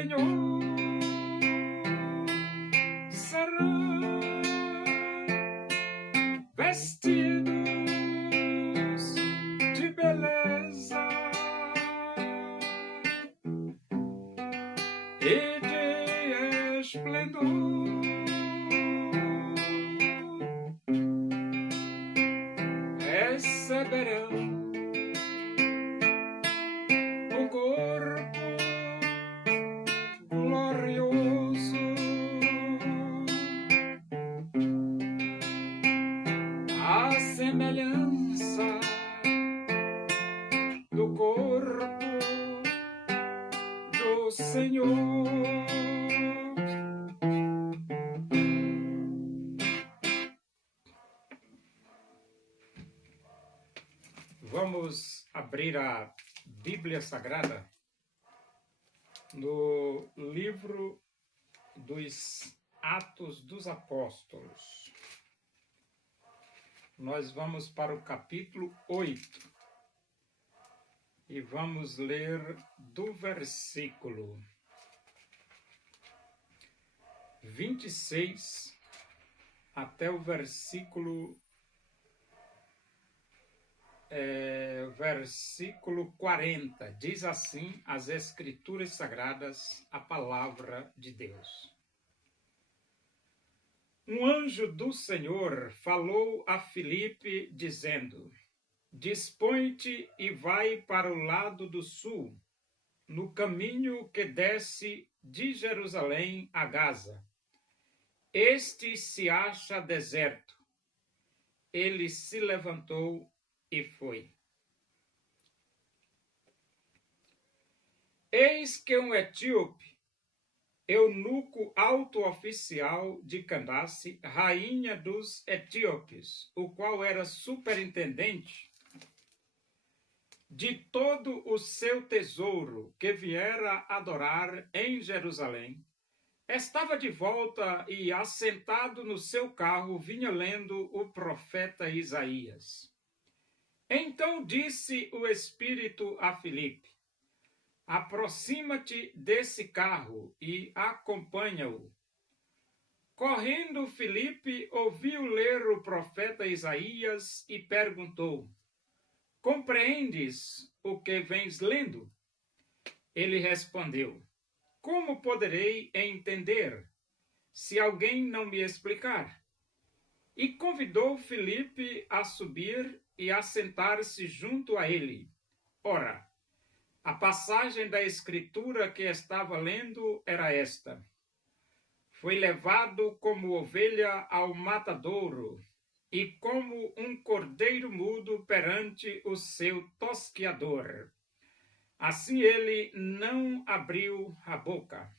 Senhor serão vestidos de beleza e de esplendor. Receberão o corpo glorioso, a semelhança do corpo do Senhor. Vamos abrir a Bíblia Sagrada no livro dos Atos dos Apóstolos. Nós vamos para o capítulo 8 e vamos ler do versículo 26 até o versículo 40, diz assim as Escrituras Sagradas, a palavra de Deus. Um anjo do Senhor falou a Filipe, dizendo: Dispõe-te e vai para o lado do sul, no caminho que desce de Jerusalém a Gaza. Este se acha deserto. Ele se levantou e foi. Eis que um etíope, eunuco alto-oficial de Candace, rainha dos etíopes, o qual era superintendente de todo o seu tesouro que viera adorar em Jerusalém, estava de volta e, assentado no seu carro, vinha lendo o profeta Isaías. Então disse o Espírito a Filipe: Aproxima-te desse carro e acompanha-o. Correndo, Filipe ouviu ler o profeta Isaías e perguntou: Compreendes o que vens lendo? Ele respondeu: Como poderei entender, se alguém não me explicar? E convidou Filipe a subir e a sentar-se junto a ele. Ora, a passagem da Escritura que estava lendo era esta: Foi levado como ovelha ao matadouro, e como um cordeiro mudo perante o seu tosquiador. Assim ele não abriu a boca.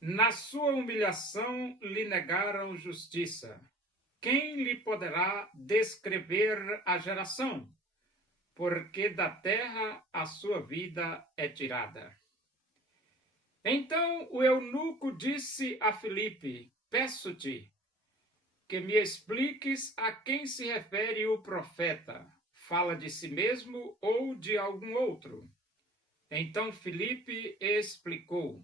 Na sua humilhação lhe negaram justiça. Quem lhe poderá descrever a geração? Porque da terra a sua vida é tirada. Então o eunuco disse a Filipe: Peço-te que me expliques a quem se refere o profeta. Fala de si mesmo ou de algum outro? Então Filipe explicou.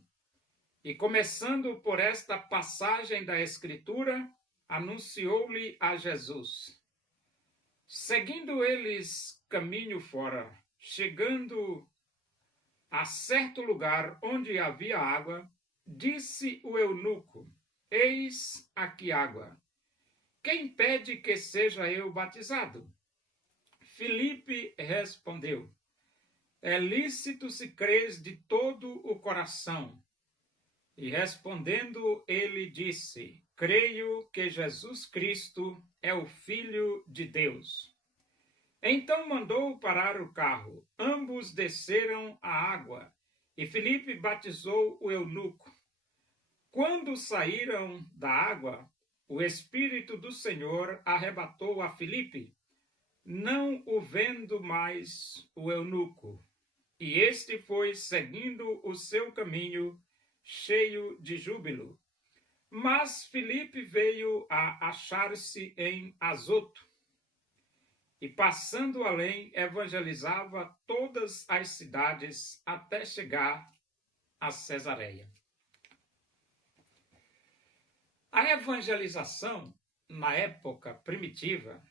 E começando por esta passagem da Escritura, anunciou-lhe a Jesus. Seguindo eles caminho fora, chegando a certo lugar onde havia água, disse o eunuco: Eis aqui água. Quem pede que seja eu batizado? Filipe respondeu: É lícito se crês de todo o coração. E respondendo, ele disse: Creio que Jesus Cristo é o Filho de Deus. Então mandou parar o carro. Ambos desceram à água, e Filipe batizou o eunuco. Quando saíram da água, o Espírito do Senhor arrebatou a Filipe, não o vendo mais o eunuco. E este foi seguindo o seu caminho, cheio de júbilo. Mas Filipe veio a achar-se em Azoto, e passando além, evangelizava todas as cidades até chegar a Cesareia. A evangelização, na época primitiva,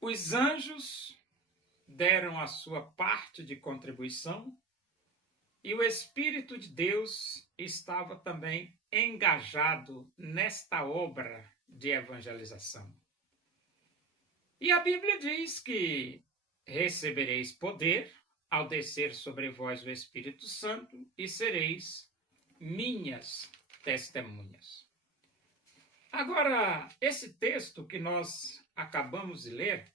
os anjos deram a sua parte de contribuição e o Espírito de Deus estava também engajado nesta obra de evangelização. E a Bíblia diz que recebereis poder ao descer sobre vós o Espírito Santo e sereis minhas testemunhas. Agora, esse texto que nós acabamos de ler,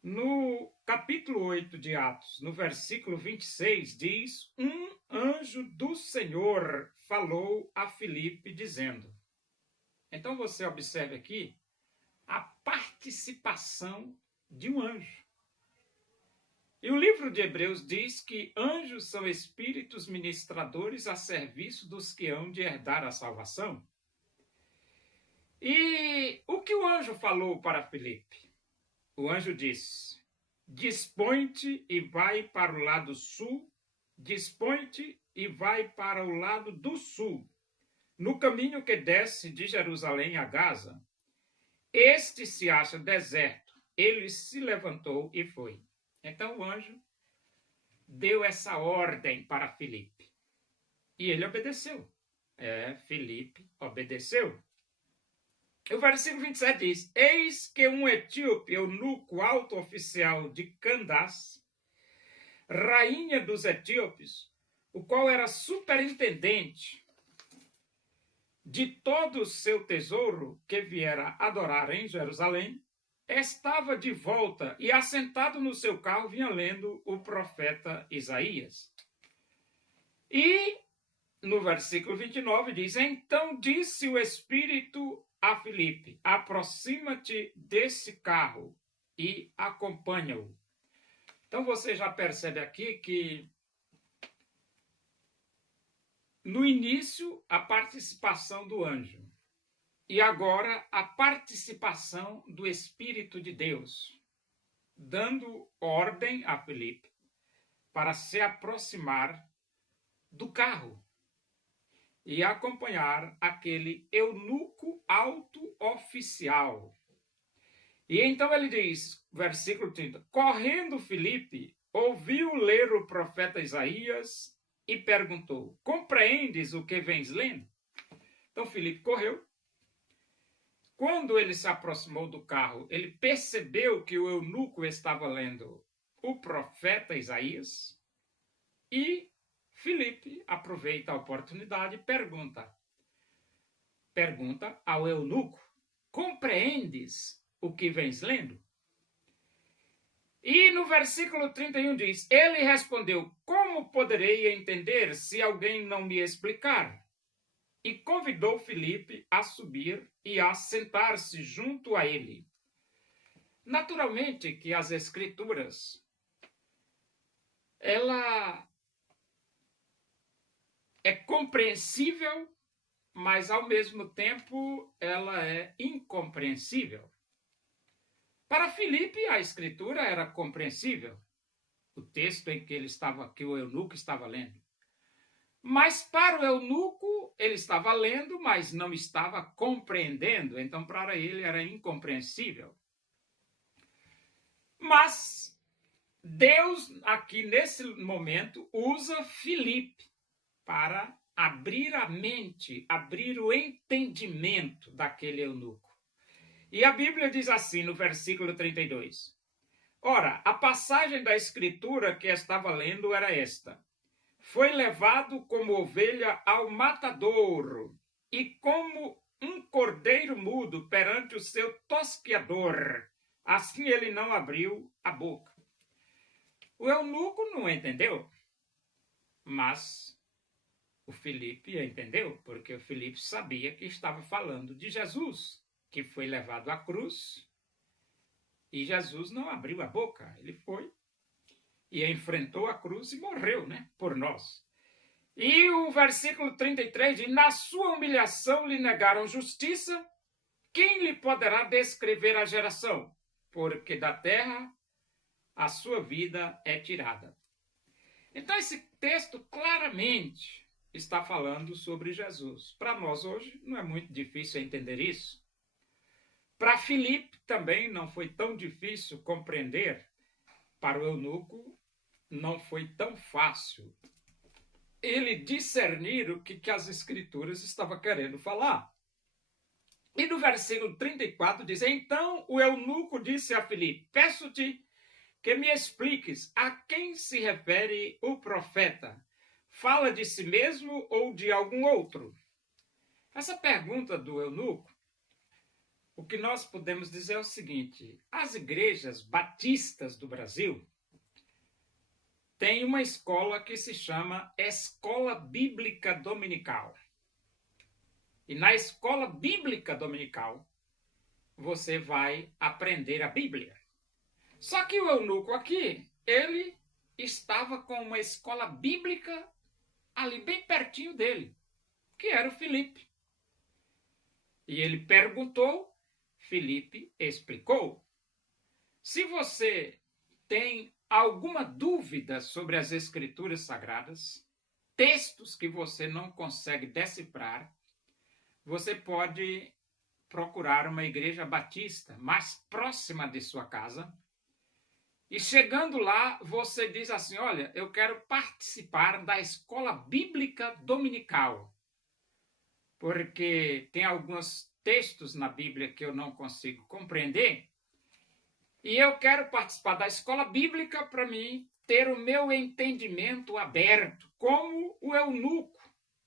no capítulo 8 de Atos, no versículo 26, diz: um anjo do Senhor falou a Filipe dizendo. Então você observe aqui a participação de um anjo. E o livro de Hebreus diz que anjos são espíritos ministradores a serviço dos que hão de herdar a salvação. E o que o anjo falou para Filipe? O anjo disse: dispõe-te e vai para o lado sul, dispõe-te e vai para o lado do sul, no caminho que desce de Jerusalém a Gaza. Este se acha deserto. Ele se levantou e foi. Então o anjo deu essa ordem para Filipe. E ele obedeceu. Filipe obedeceu. O versículo 27 diz: eis que um etíope, eunuco alto oficial de Candace, rainha dos etíopes, o qual era superintendente de todo o seu tesouro que viera adorar em Jerusalém, estava de volta e assentado no seu carro vinha lendo o profeta Isaías. E no versículo 29 diz: então disse o Espírito a Filipe: aproxima-te desse carro e acompanha-o. Então você já percebe aqui que no início a participação do anjo e agora a participação do Espírito de Deus, dando ordem a Filipe para se aproximar do carro e acompanhar aquele eunuco alto oficial. E então ele diz, versículo 30, correndo Filipe, ouviu ler o profeta Isaías e perguntou: compreendes o que vens lendo? Então Filipe correu. Quando ele se aproximou do carro, ele percebeu que o eunuco estava lendo o profeta Isaías e Filipe aproveita a oportunidade e pergunta ao eunuco: compreendes o que vens lendo? E no versículo 31 diz: ele respondeu: como poderei entender se alguém não me explicar? E convidou Filipe a subir e a sentar-se junto a ele. Naturalmente que as Escrituras, ela é compreensível, mas ao mesmo tempo ela é incompreensível. Para Filipe, a Escritura era compreensível, o texto em que o eunuco estava lendo. Mas para o eunuco, ele estava lendo, mas não estava compreendendo, então para ele era incompreensível. Mas Deus, aqui nesse momento, usa Filipe para abrir a mente, abrir o entendimento daquele eunuco. E a Bíblia diz assim, no versículo 32. Ora, a passagem da Escritura que estava lendo era esta: foi levado como ovelha ao matadouro, e como um cordeiro mudo perante o seu tosqueador, assim ele não abriu a boca. O eunuco não entendeu, mas o Filipe entendeu, porque o Filipe sabia que estava falando de Jesus, que foi levado à cruz, e Jesus não abriu a boca. Ele foi e enfrentou a cruz e morreu, por nós. E o versículo 33 diz: na sua humilhação lhe negaram justiça, quem lhe poderá descrever a geração? Porque da terra a sua vida é tirada. Então esse texto claramente está falando sobre Jesus. Para nós hoje não é muito difícil entender isso. Para Filipe também não foi tão difícil compreender. Para o eunuco não foi tão fácil ele discernir o que as escrituras estavam querendo falar. E no versículo 34 diz: então o eunuco disse a Filipe: peço-te que me expliques a quem se refere o profeta. Fala de si mesmo ou de algum outro? Essa pergunta do eunuco, o que nós podemos dizer é o seguinte: as igrejas batistas do Brasil têm uma escola que se chama Escola Bíblica Dominical. E na Escola Bíblica Dominical, você vai aprender a Bíblia. Só que o eunuco aqui, ele estava com uma escola bíblica ali bem pertinho dele, que era o Filipe. E ele perguntou, Filipe explicou. Se você tem alguma dúvida sobre as Escrituras Sagradas, textos que você não consegue decifrar, você pode procurar uma igreja batista mais próxima de sua casa. E chegando lá, você diz assim: olha, eu quero participar da escola bíblica dominical, porque tem alguns textos na Bíblia que eu não consigo compreender, e eu quero participar da escola bíblica para mim ter o meu entendimento aberto, como o eunuco,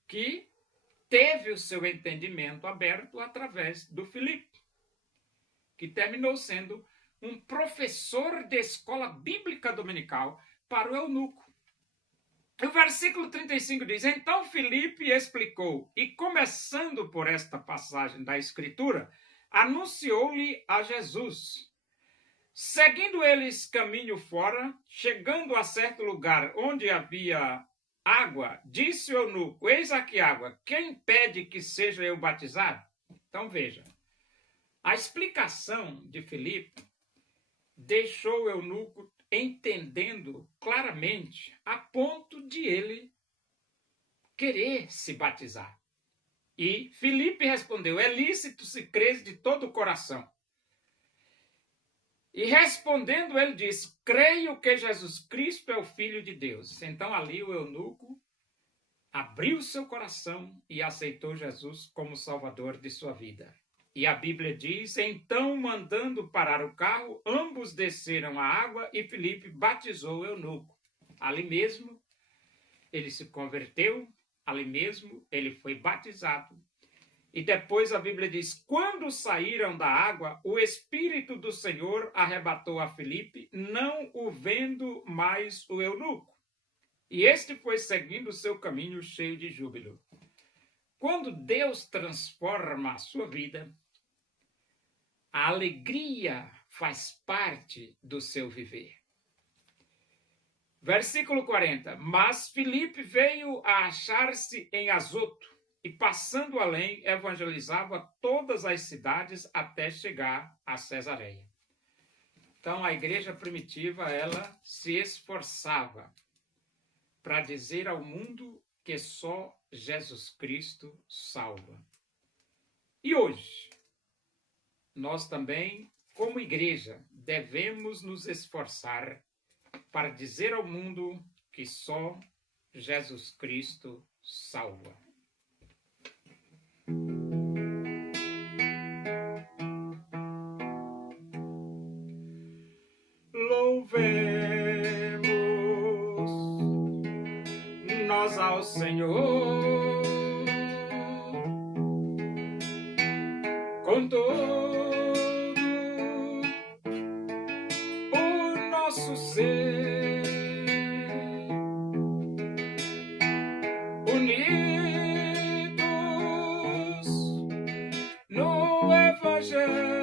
que teve o seu entendimento aberto através do Filipe, que terminou sendo um professor de escola bíblica dominical para o eunuco. O versículo 35 diz: então Filipe explicou, e começando por esta passagem da Escritura, anunciou-lhe a Jesus. Seguindo eles caminho fora, chegando a certo lugar onde havia água, disse o eunuco: eis aqui água, quem impede que seja eu batizado? Então veja, a explicação de Filipe deixou o eunuco entendendo claramente, a ponto de ele querer se batizar. E Filipe respondeu: é lícito se crês de todo o coração. E respondendo ele disse: creio que Jesus Cristo é o Filho de Deus. Então ali o eunuco abriu seu coração e aceitou Jesus como Salvador de sua vida. E a Bíblia diz: então, mandando parar o carro, ambos desceram a água e Filipe batizou o eunuco. Ali mesmo, ele se converteu, ali mesmo, ele foi batizado. E depois a Bíblia diz: quando saíram da água, o Espírito do Senhor arrebatou a Filipe, não o vendo mais o eunuco. E este foi seguindo o seu caminho cheio de júbilo. Quando Deus transforma a sua vida, a alegria faz parte do seu viver. Versículo 40. Mas Filipe veio a achar-se em Azoto, e passando além, evangelizava todas as cidades até chegar a Cesareia. Então, a igreja primitiva, ela se esforçava para dizer ao mundo que só Jesus Cristo salva. E hoje, nós também, como igreja, devemos nos esforçar para dizer ao mundo que só Jesus Cristo salva. Louvemos nós ao Senhor com todo o nosso ser, unidos no Evangelho.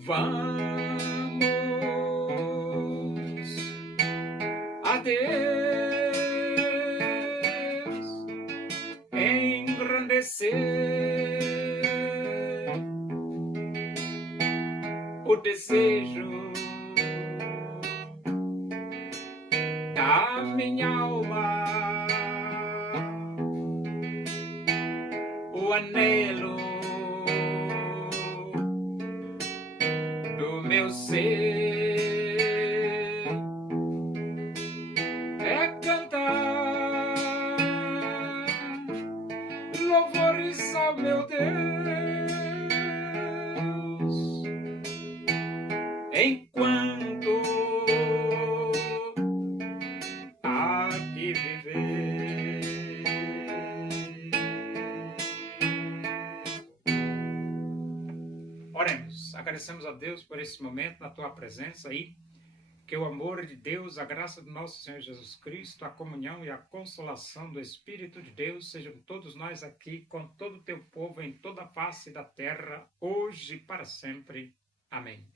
Vamos a Deus engrandecer desejo da minha alma, o anelo do meu ser é cantar louvores ao meu Deus, enquanto há de viver. Oremos, agradecemos a Deus por esse momento, na tua presença aí, que o amor de Deus, a graça do nosso Senhor Jesus Cristo, a comunhão e a consolação do Espírito de Deus sejam todos nós aqui, com todo o teu povo, em toda a face da terra, hoje e para sempre. Amém.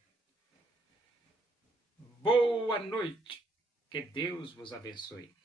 Boa noite, que Deus vos abençoe.